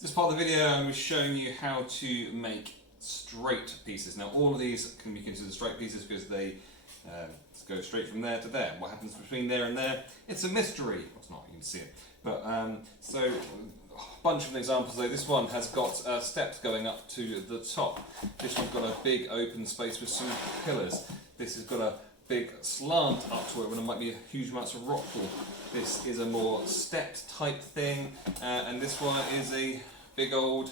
This part of the video I'm showing you how to make straight pieces. Now all of these can be considered straight pieces because they go straight from there to there. What happens between there and there, it's a mystery. Well, it's not, you can see it. But so a bunch of examples though. This one has got steps going up to the top. This one's got a big open space with some pillars. This has got a big slant up to it when there might be huge amounts of rock fall. This is a more stepped type thing, and this one is a big old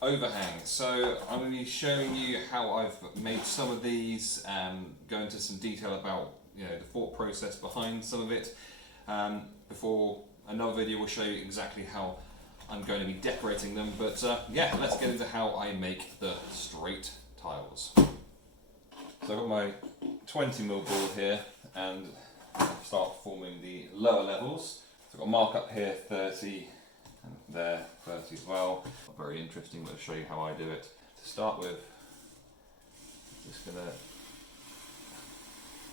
overhang. So I'm going to be showing you how I've made some of these, go into some detail about the thought process behind some of it. Before another video will show you exactly how I'm going to be decorating them. But yeah, let's get into how I make the straight tiles. So I've got my 20mm board here and start forming the lower levels. So I've got a mark up here 30 and there 30 as well. Not very interesting, but I'll show you how I do it. To start with, I'm just going to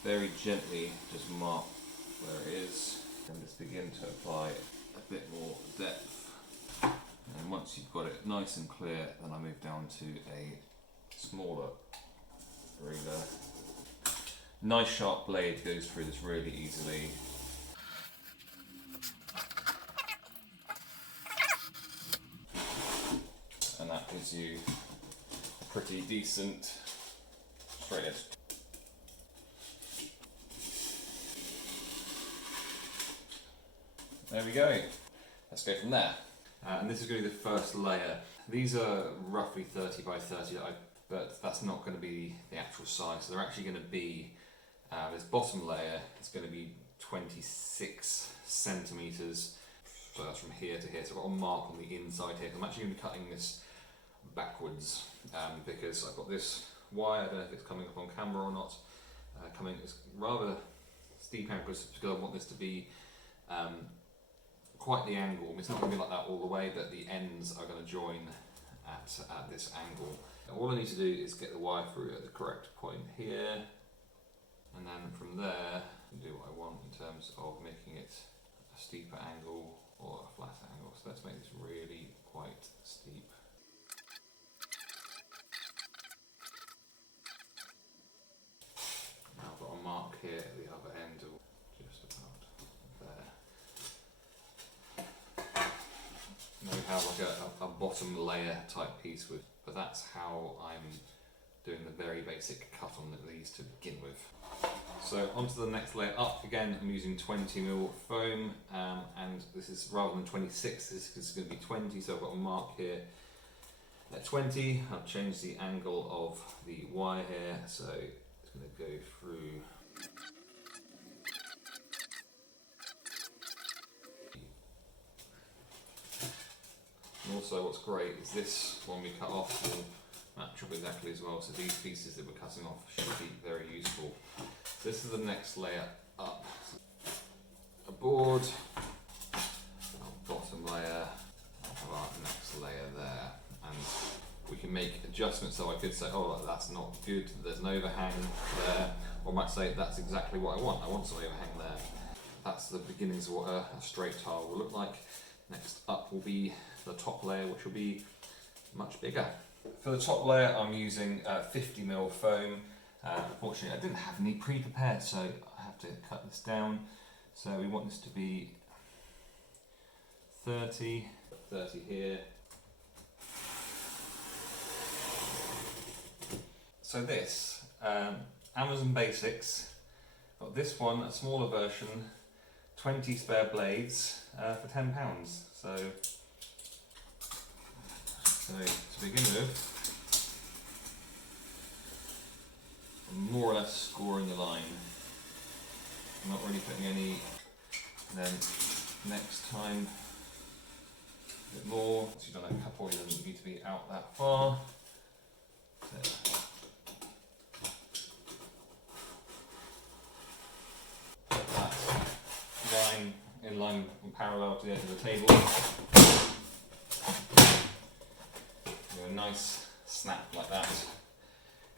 very gently just mark where it is and just begin to apply a bit more depth. And once you've got it nice and clear, then I move down to a smaller ruler. Nice sharp blade goes through this really easily. And that gives you a pretty decent straight edge. There we go. Let's go from there. And this is going to be the first layer. These are roughly 30 by 30, but that's not going to be the actual size. So they're actually going to be, this bottom layer is going to be 26 centimeters. So that's from here to here. So I've got a mark on the inside here. I'm actually going to be cutting this backwards because I've got this wire. I don't know if it's coming up on camera or not. It's rather steep angles because I want this to be quite the angle. It's not going to be like that all the way, but the ends are going to join at this angle. All I need to do is get the wire through at the correct point here, and then from there do what I want in terms of making it a steeper angle or a flat angle. So let's make this really quite steep. Now I've got a mark here at the other end, just about there. Now we have like a bottom layer type piece but that's how I'm doing the very basic cut on these to begin with. So onto the next layer up. Again, I'm using 20mm foam, and this is rather than 26, this is going to be 20, so I've got a mark here at 20. I've changed the angle of the wire here, so it's going to go through. And also what's great is this one we cut off will match up exactly as well, so these pieces that we're cutting off should be very useful. So this is the next layer up. A board, our bottom layer, our next layer there. And we can make adjustments, so I could say, oh that's not good, there's an overhang there, or I might say that's exactly what I want some overhang there. That's the beginnings of what a straight tile will look like. Next up will be the top layer, which will be much bigger. For the top layer I'm using 50mm foam. Unfortunately I didn't have any pre-prepared, so I have to cut this down. So we want this to be 30 here. So this, Amazon Basics, got this one, a smaller version, 20 spare blades for £10. So to begin with, I'm more or less scoring the line. I'm not really putting any. Then next time, a bit more. Once you've done a couple, it doesn't need to be out that far. So, in line and parallel to the edge of the table. Do a nice snap like that.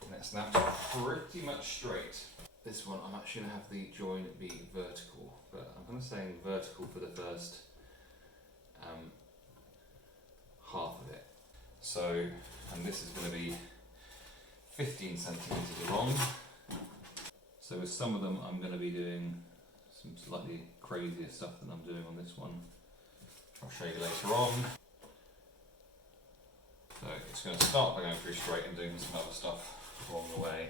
And that snaps pretty much straight. This one I'm actually going to have the join be vertical, but I'm going to say vertical for the first So, and this is going to be 15 centimetres long. So with some of them I'm going to be doing some slightly crazier stuff than I'm doing on this one. I'll show you later on. So it's going to start by going through straight and doing some other stuff along the way.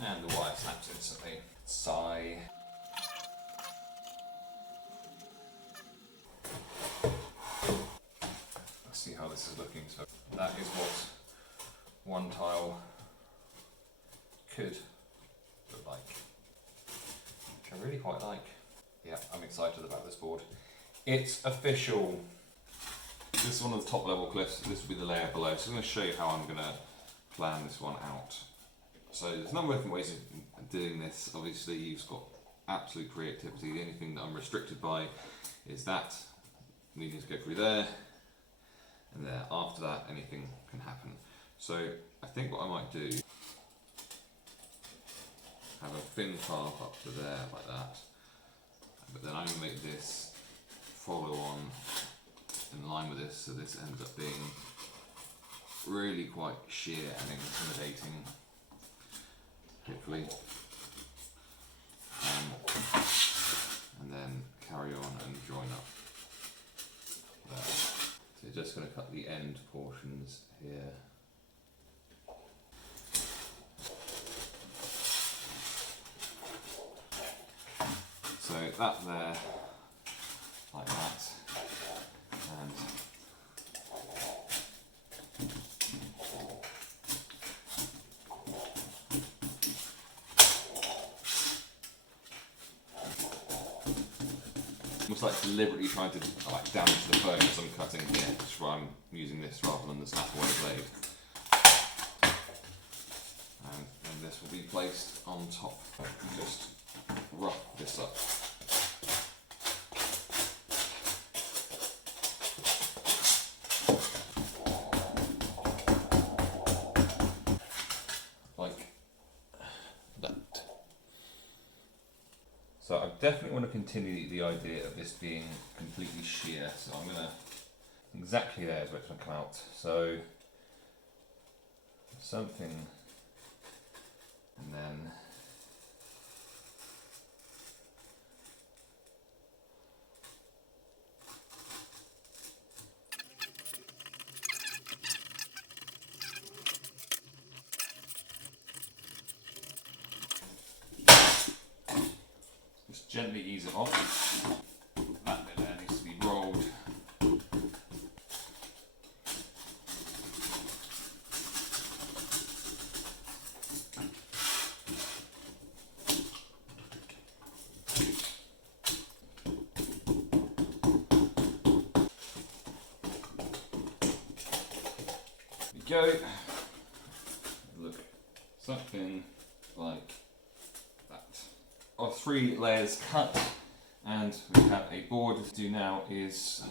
And the wire snaps instantly. Sigh. Let's see how this is looking. So that is what one tile could look like, which I really quite like. Yeah, I'm excited about this board. It's official. This is one of the top level cliffs. This will be the layer below. So I'm going to show you how I'm going to plan this one out. So there's a number of different ways of doing this. Obviously you've got absolute creativity. The only thing that I'm restricted by is that needing to go through there and there. After that anything can happen. So I think what I might do, have a thin path up to there like that, but then I'm going to make this follow on in line with this, so this ends up being really quite sheer and intimidating, hopefully, and then carry on and join up there. So you're just going to cut the end portions here. So that there, like that, and almost like deliberately trying to like damage the foam as I'm cutting here, which is why I'm using this rather than the snap away blade. And then this will be placed on top. Just rough this up. Like that. So I definitely want to continue the idea of this being completely sheer, so I'm going to, exactly there is where it's going to come out. So something, and then just gently ease it off. That bit there needs to be rolled. There we go. Look, something like that. Our 3 layers cut, and we have a board. To do now is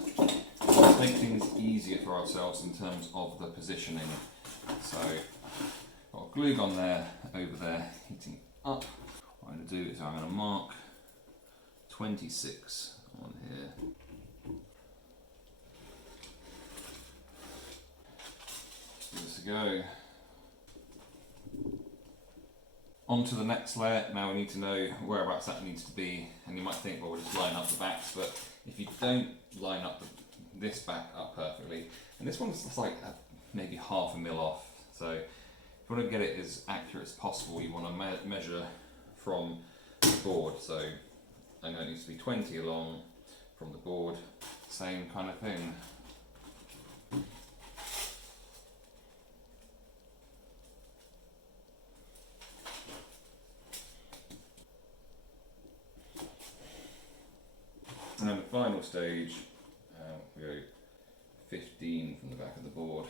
make things easier for ourselves in terms of the positioning. So got a glue gun there, over there, heating up. What I'm going to do is I'm going to mark 26 on here. Give this a go. On to the next layer. Now we need to know whereabouts that needs to be, and you might think, well, we'll just line up the backs, but if you don't line up this back up perfectly, and this one's like maybe half a mil off, so if you want to get it as accurate as possible, you want to measure from the board. So I know it needs to be 20 along from the board, same kind of thing. And then the final stage, we go 15 from the back of the board.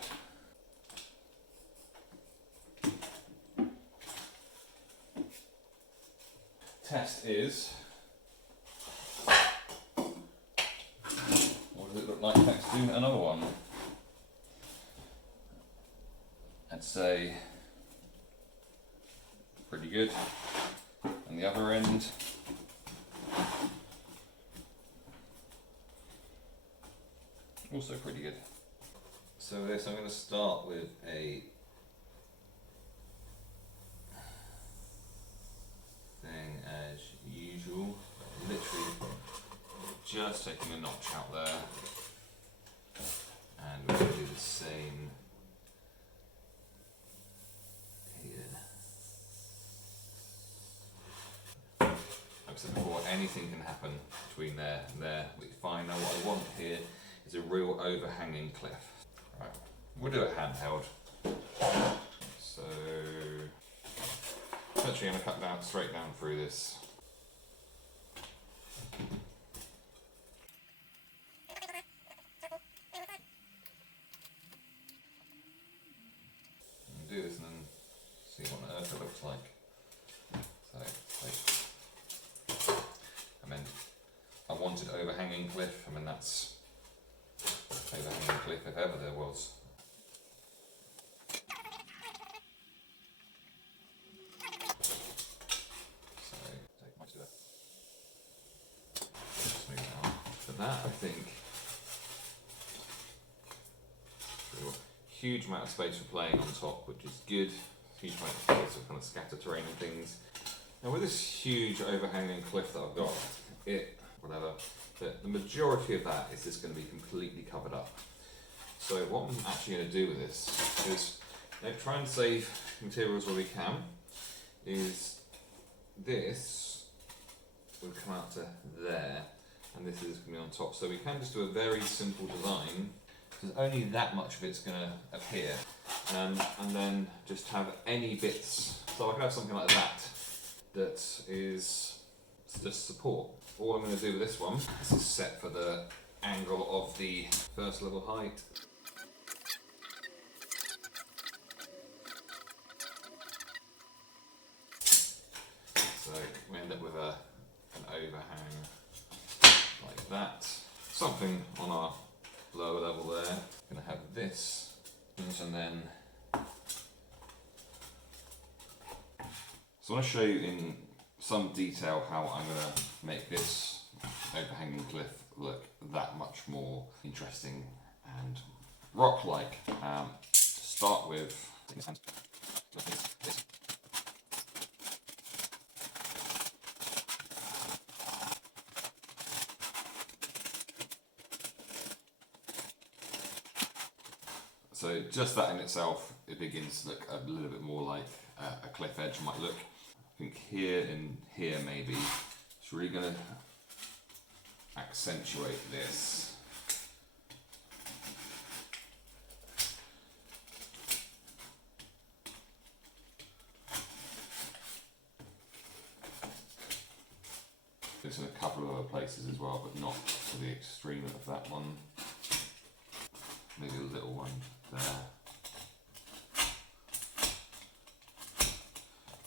Test is, what does it look like next to another one? I'd say pretty good. And the other end, also pretty good. So this, I'm going to start with a thing as usual, literally just taking a notch out there, and we're going to do the same here. Like I said before, anything can happen between there and there, which is fine. Now what I want here is a real overhanging cliff. Right, we'll do it handheld. So essentially I'm going to cut down straight down through this. And do this and then see what on earth it looks like. So, and then I wanted overhanging cliff, I mean that's overhanging cliff if ever there was. So, take much of that. Just move it out. For that, I think, huge amount of space for playing on top, which is good. Huge amount of space for kind of scatter terrain and things. Now with this huge overhanging cliff that I've got, the majority of that is just going to be completely covered up. So what I'm actually going to do with this is try and save materials where we can. Is this would come out to there, and this is going to be on top. So we can just do a very simple design, because only that much of it's going to appear, and then just have any bits. So I can have something like that is just support. All I'm going to do with this one, this is set for the angle of the first level height. So we end up with an overhang like that. Something on our lower level there. I'm going to have this, and then so I want to show you in some detail how I'm going to make this overhanging cliff look that much more interesting and rock-like. To start with, so just that in itself, it begins to look a little bit more like a cliff edge might look. I think here and here maybe, it's really going to accentuate this. This in a couple of other places as well, but not to the extreme of that one. Maybe a little one there.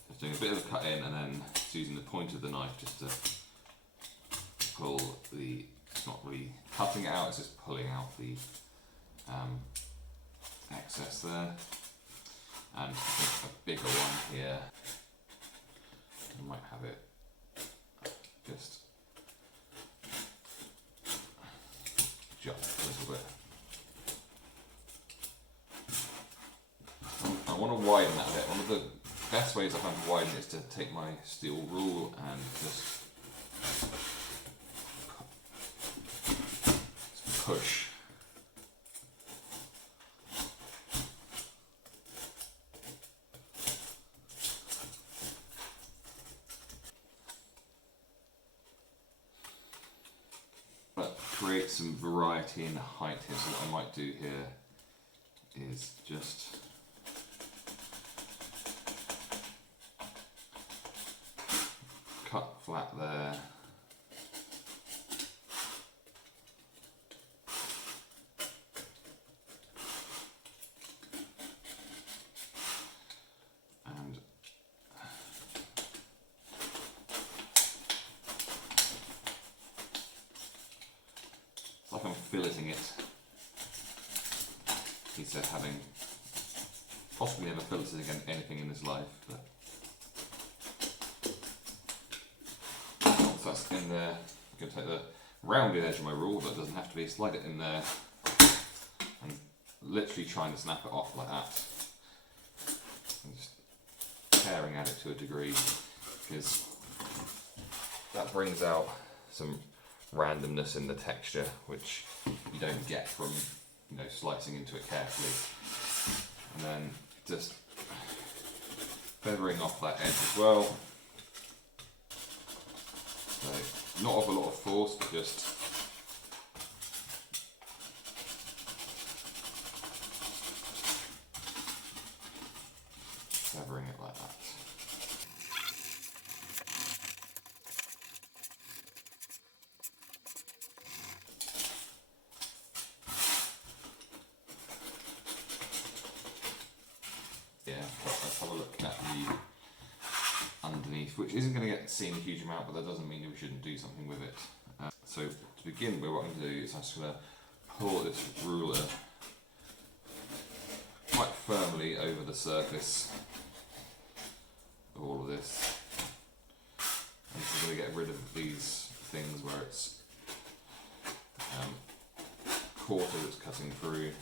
Just doing a bit of a cut in and then just using the point of the knife just to pull the, it's not really cutting it out, it's just pulling out the excess there. And I think a bigger one here, I might have it just a little bit. I want to widen that a bit. One of the best ways I found to widen it is to take my steel rule and just push. But create some variety in the height here. So what I might do here is just cut flat there. And it's like I'm filleting it. He said having possibly never filleted again anything in his life, but once that's in there, I'm going to take the rounded edge of my rule, that doesn't have to be, slide it in there and literally trying to snap it off like that. I'm just tearing at it to a degree, because that brings out some randomness in the texture, which you don't get from, you know, slicing into it carefully. And then just feathering off that edge as well. So not of a lot of force, but just feathering it like that. Yeah, let's have a look at the underneath, which isn't going to get seen a huge amount, but that doesn't mean that we shouldn't do something with it. So to begin with, what I'm going to do is I'm just going to pull this ruler quite firmly over the surface of all of this. I'm just going to get rid of these things where it's quarter that's cutting through.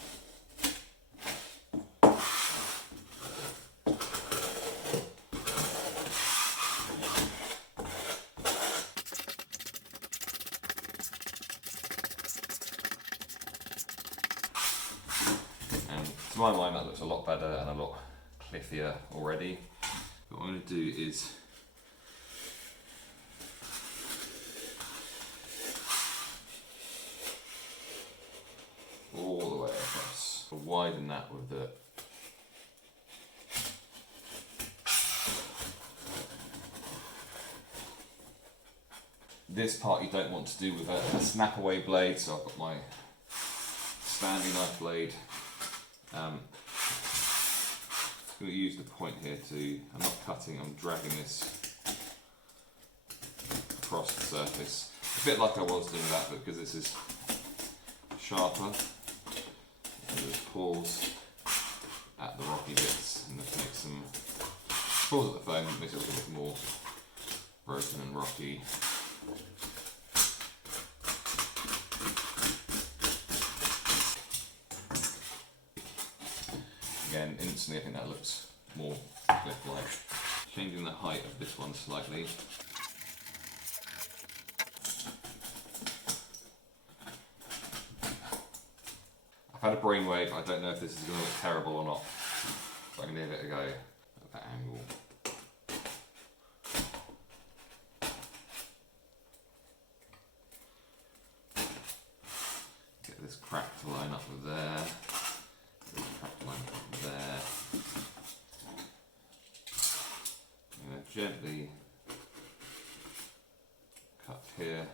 To my mind, that looks a lot better and a lot cliffier already. What I'm going to do is all the way across, widen that with the this part you don't want to do with a snap away blade, so I've got my standing knife blade. I'm going to use the point here to, I'm not cutting, I'm dragging this across the surface. A bit like I was doing that, but because this is sharper, so there's pulls at the rocky bits, and this makes some pulls at the foam, makes it a little bit more broken and rocky. Again, instantly I think that looks more cliff-like. Changing the height of this one slightly. I've had a brainwave, I don't know if this is going to look terrible or not, but I'm going to give it a go at that angle. Get this crack to line up with there. There. I'm going to gently cut here.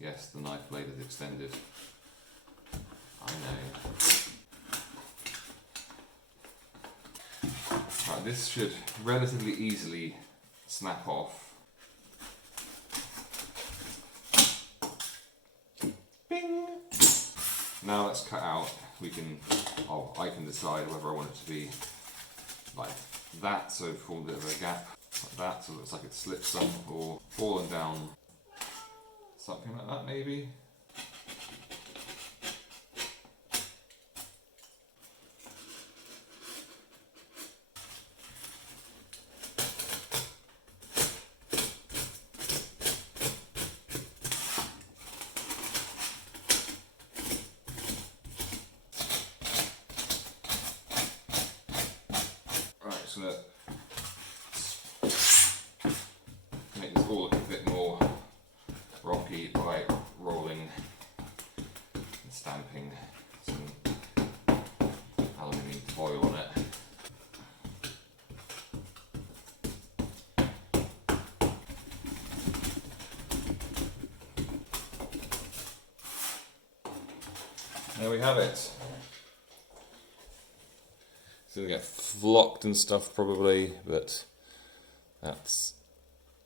Yes, the knife blade is extended. I know. Right, this should relatively easily snap off. Bing! Now let's cut out. I can decide whether I want it to be like that, so form a bit of a gap, like that, so it looks like it slips some, or falling down, something like that maybe. So that make this all look a bit more rocky by rolling and stamping some aluminium foil on it. There we have it. It's going to get flocked and stuff probably, but that's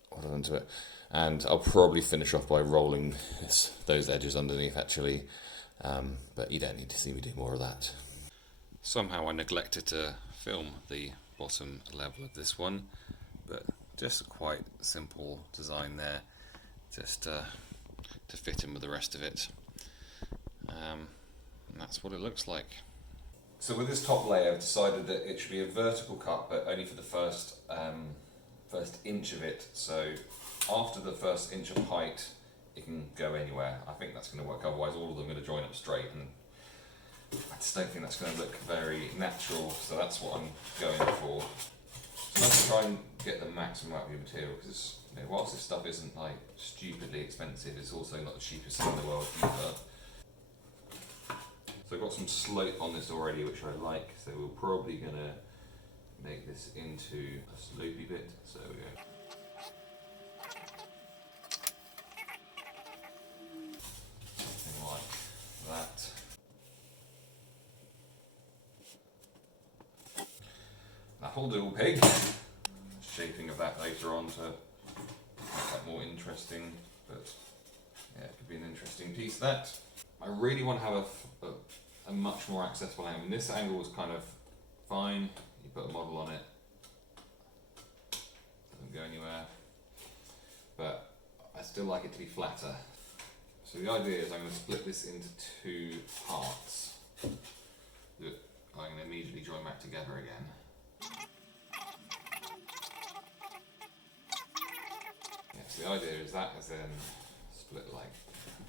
what I've done to it. And I'll probably finish off by rolling those edges underneath actually, but you don't need to see me do more of that. Somehow I neglected to film the bottom level of this one, but just a quite simple design there, just to fit in with the rest of it. And that's what it looks like. So with this top layer, I've decided that it should be a vertical cut, but only for the first inch of it. So after the first inch of height, it can go anywhere. I think that's going to work. Otherwise, all of them are going to join up straight, and I just don't think that's going to look very natural. So that's what I'm going for. So let's try and get the maximum out of your material, because whilst this stuff isn't like stupidly expensive, it's also not the cheapest thing in the world either. So I've got some slope on this already, which I like, so we're probably going to make this into a slopey bit. So there we go. Something like that. That'll do, pig. Shaping of that later on to make that more interesting, but yeah, it could be an interesting piece, that. I really want to have a much more accessible angle. And this angle was kind of fine. You put a model on it, doesn't go anywhere, but I still like it to be flatter. So the idea is I'm going to split this into two parts that I'm going to immediately join back together again. Yeah, so the idea is that is then split like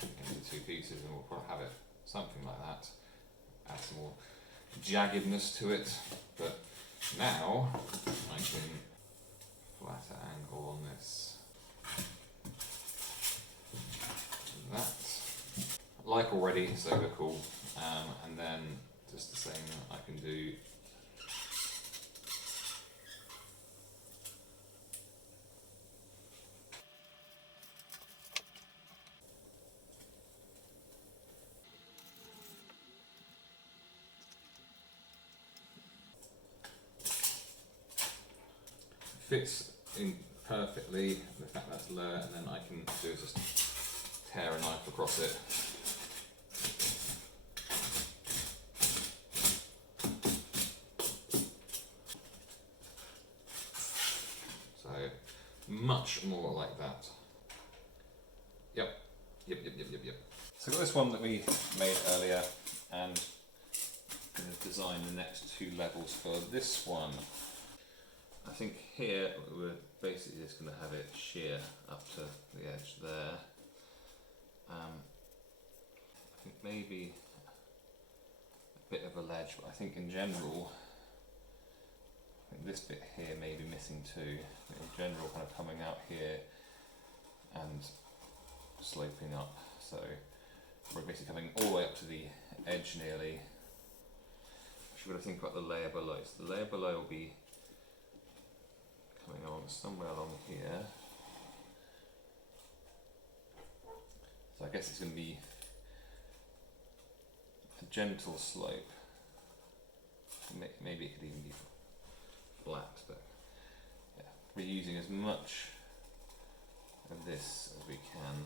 into two pieces, and we'll probably have it something like that. Add some more jaggedness to it, but now I can flatter angle on this. That, like already, so they're cool. And then just the same I can do fits in perfectly. The fact that's lower, and then I can do is just tear a knife across it. So much more like that. Yep. So I've got this one that we made earlier, and I'm going to design the next two levels for this one. I think here we're basically just going to have it shear up to the edge there. I think maybe a bit of a ledge, but I think in general, I think this bit here may be missing too. In general, kind of coming out here and sloping up. So we're basically coming all the way up to the edge nearly. Actually, got to think about the layer below. So the layer below will be coming along somewhere along here. So I guess it's going to be a gentle slope. Maybe it could even be flat, but yeah, we're using as much of this as we can,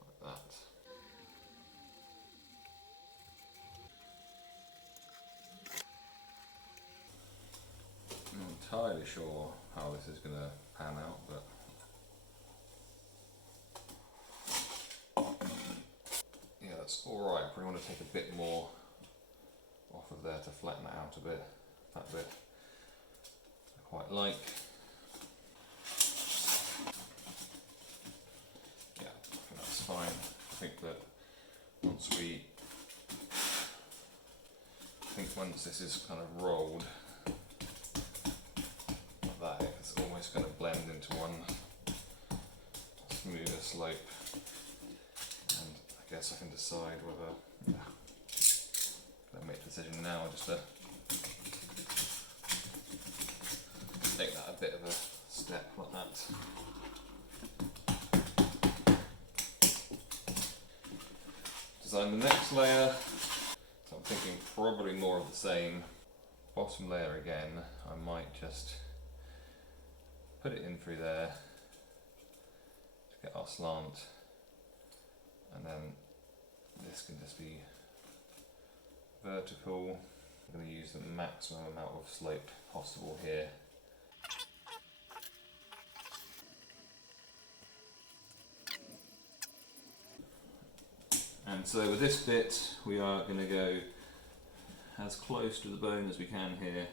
like that. I'm not entirely sure how this is going to pan out, but yeah, that's alright. I probably want to take a bit more off of there to flatten it out a bit. That bit I quite like. Yeah, I think that's fine. I think that once this is kind of rolled like that, it's almost going to blend into one smoother slope. And I guess I can decide whether I make a decision now or just to take that a bit of a step like that. Design the next layer. So I'm thinking probably more of the same. Bottom layer again, I might just put it in through there to get our slant, and then this can just be vertical. I'm going to use the maximum amount of slope possible here. And And so with this bit, we are going to go as close to the bone as we can here,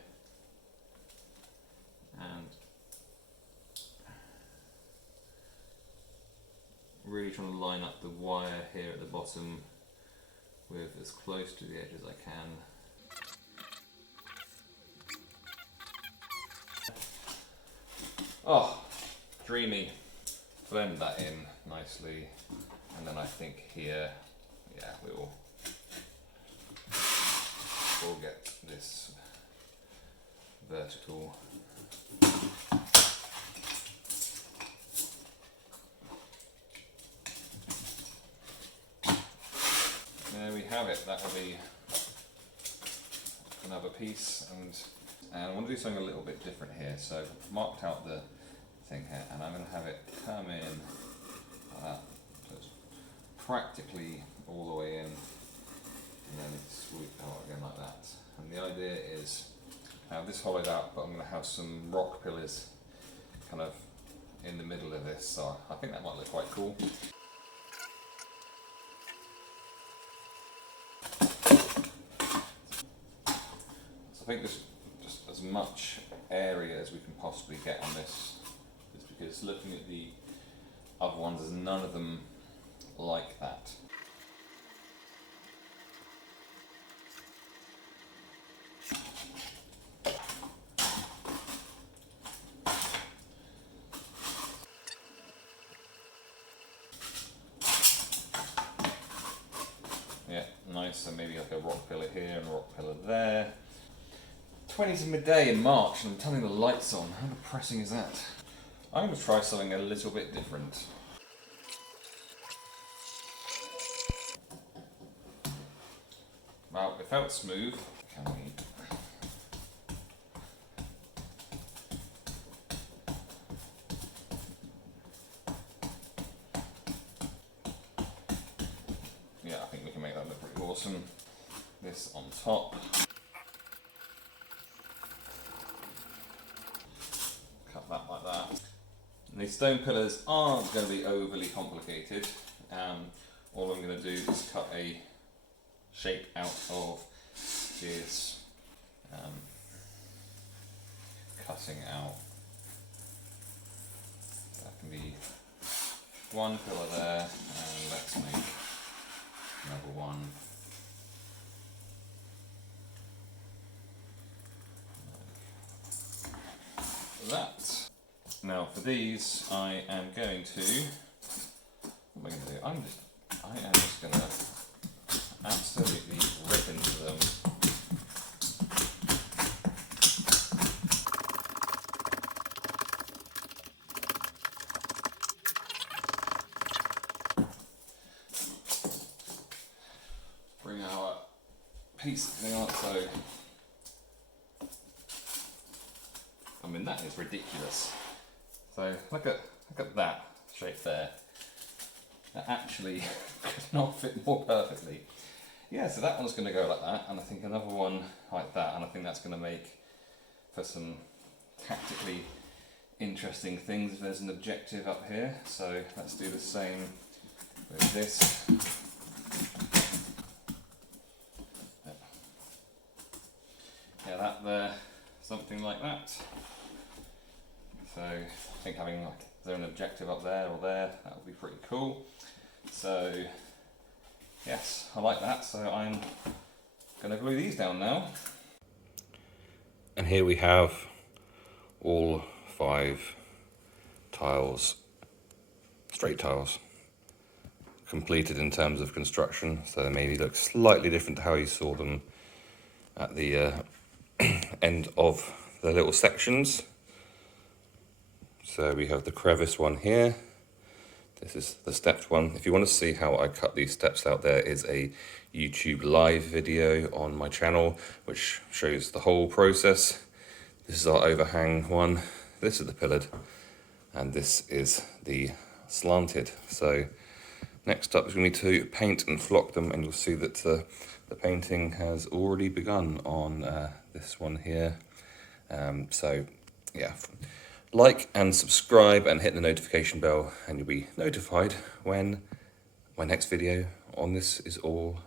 and really trying to line up the wire here at the bottom with as close to the edge as I can. Oh, dreamy. Blend that in nicely, and then I think here, yeah, we'll get this vertical. There we have it. That will be another piece, and I want to do something a little bit different here. So I've marked out the thing here, and I'm going to have it come in like that, so it's practically all the way in, and then sweep out again like that. And the idea is I have this hollowed out, but I'm going to have some rock pillars kind of in the middle of this, so I think that might look quite cool. So I think there's just as much area as we can possibly get on this, is because looking at the other ones, there's none of them like that. Yeah, nice. So maybe like a rock pillar here and a rock pillar there. 20 to midday in March, and I'm turning the lights on. How depressing is that? I'm going to try something a little bit different. Well, it felt smooth. Can we? Yeah, I think we can make that look pretty awesome. This on top. Cut that like that. And these stone pillars aren't going to be overly complicated. All I'm going to do is cut a shape out of this, cutting out. That can be one pillar there, and let's make another one. That. Now for these, I am going to. What am I going to do? I am just going to absolutely rip into them. Bring our piece thing out. So, I mean, that is ridiculous. So look at that shape there. That actually could not fit more perfectly. Yeah, so that one's going to go like that, and I think another one like that, and I think that's going to make for some tactically interesting things. There's an objective up here, so let's do the same with this. Yeah, that there, something like that. So I think having like, is there an objective up there or there? That would be pretty cool. So yes, I like that. So I'm going to glue these down now. And here we have all 5 tiles, straight tiles, completed in terms of construction. So they maybe look slightly different to how you saw them at the end of the little sections. So we have the crevice one here. This is the stepped one. If you want to see how I cut these steps out, there is a YouTube live video on my channel which shows the whole process. This is our overhang one. This is the pillared, and this is the slanted. So next up is going to be to paint and flock them, and you'll see that the painting has already begun on this one here. So yeah. Like and subscribe and hit the notification bell, and you'll be notified when my next video on this is all